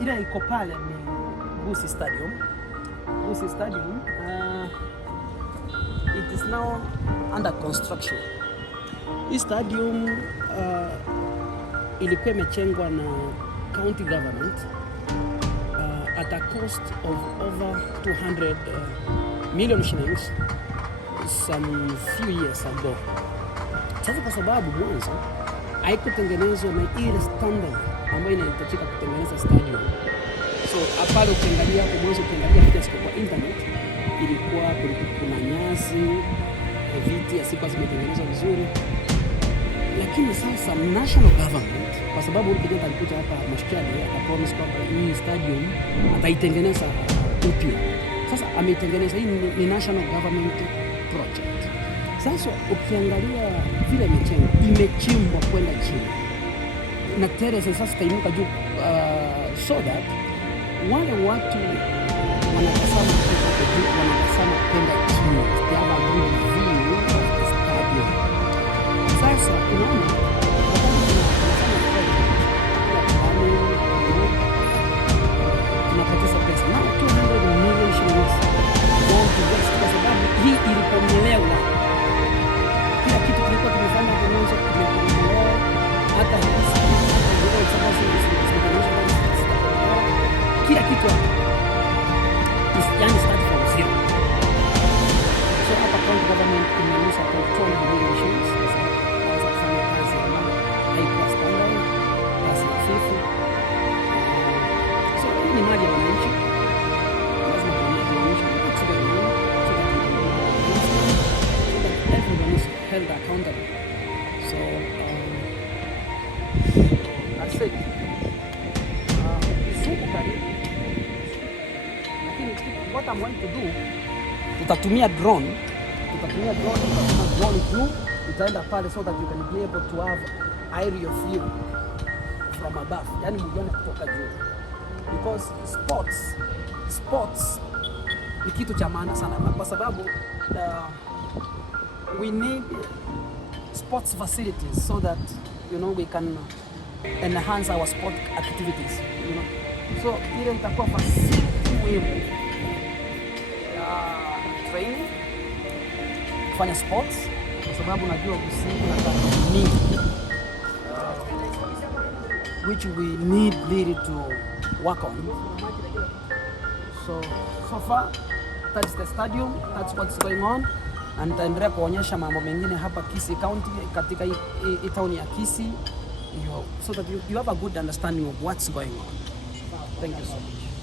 Ile iko pale ni Gusii Stadium. Gusii Stadium it is now under construction. Hii stadium ilikuwa imechengwa na county government at a cost of over 200 million shillings some few years ago. Sasa kwa sababu mwanzo haikutengenezwa na ile standard ambayo inahitajika kutengeneza stadium. So pale ukiangalia hapo mwanzo, ukiangalia hata kwa internet ilikuwa kuna nyasi, viti asikuwa zimetengenezwa vizuri. Lakini sasa national government, kwa sababu ukijenda alikuja hapa Mashkadi akapromise kwamba hii stadium ataitengeneza upya. Sasa ameitengeneza, hii ni national government project. Sasa ukiangalia vile imechimbwa kwenda chini na terrace sasa tainuka juu, so that wale watu wanatazama kutoka juu wanatazama kwenda chini, they have a good view of the stadium. Sasa unaona tunapoteza pesa na 200 million shillings kwa sababu hii ilipomelewa, kila kitu kilikuwa kimefanya kuanza kumelewa, hata kila kitu yani start from zero. So hapa county government imeonyesha kwa 200 million shillings za kufanya kazi ya high standard, kazi hafifu. So hii ni mali ya wananchi, lazima tuonyeshe katika everyone is held accountable. So that's it. What I'm going to do, tutatumia drone juu, itaenda pale so that you can be able to have aerial view from above, yani mjane kutoka juu, because sports ni kitu cha maana sana, kwa sababu we need sports facilities so that we can enhance our sport activities, so ile itakuwa facility muhimu training, kufanya sports, kwa sababu najua Gusii na kazi mingi which we need really to work on. So far that's the stadium, that's what's going on, and nitaendelea kuonyesha mambo mengine hapa Kisii County, katika hii town ya Kisii, so that you have a good understanding of what's going on. Thank you so much.